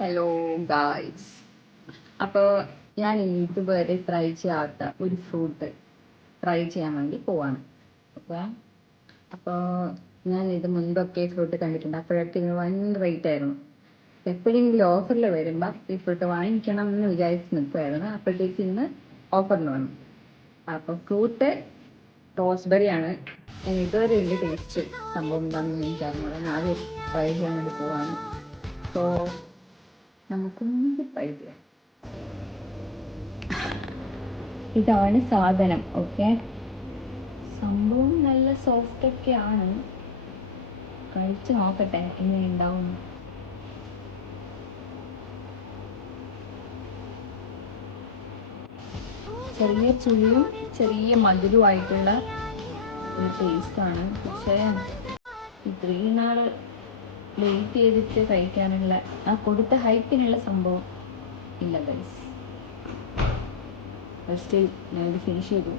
Hello guys. അപ്പോൾ ഞാൻ ഇതുവരെ ട്രൈ ചെയ്യാത്ത ഒരു ഫ്രൂട്ട് ട്രൈ ചെയ്യാൻ വേണ്ടി പോവാണ്. ഓക്കെ, അപ്പോൾ ഞാൻ ഇത് മുൻപൊക്കെ ഫ്രൂട്ട് കണ്ടിട്ടുണ്ട്. അപ്പോഴൊക്കെ ഇത് വൻ റേറ്റ് ആയിരുന്നു. എപ്പോഴെങ്കിലും ഓഫറിൽ വരുമ്പോൾ ഈ ഫ്രൂട്ട് വാങ്ങിക്കണം എന്ന് വിചാരിച്ച് നിൽക്കുമായിരുന്നു. അപ്പോഴത്തേക്ക് ഇന്ന് ഓഫറിന് വന്നു. അപ്പോൾ ഫ്രൂട്ട് റോസ്ബെറി ആണ്. ഞാൻ ഇതുവരെ വലിയ ടേസ്റ്റ് സംഭവം എന്താണെന്ന് എനിക്കറിഞ്ഞൂടാ. ഞാൻ ആദ്യം ട്രൈ ചെയ്യാൻ വേണ്ടി പോവാണ്. സോ നമുക്കൊന്നും ട്രൈ ചെയ്യാം. ഇതാണ് സാധനം. ഓക്കെ, സംഭവം നല്ല സോഫ്റ്റ് ഒക്കെ ആണ്. കഴിച്ച് നോക്കട്ടെ എങ്ങനെ ഉണ്ടാവും. ചെറിയ ചുളിയും ചെറിയ മധുരമായിട്ടുള്ള ഒരു ടേസ്റ്റാണ്. പക്ഷേ ഇത്രയും നാൾ വെയിറ്റ് ചെയ്തിട്ട് കഴിക്കാനുള്ള ആ കൊടുത്ത ഹൈപ്പിനുള്ള സംഭവം ഇല്ല ഗൈസ്. ഫസ്റ്റ് ഞാനിത് ഫിനിഷ് ചെയ്തു.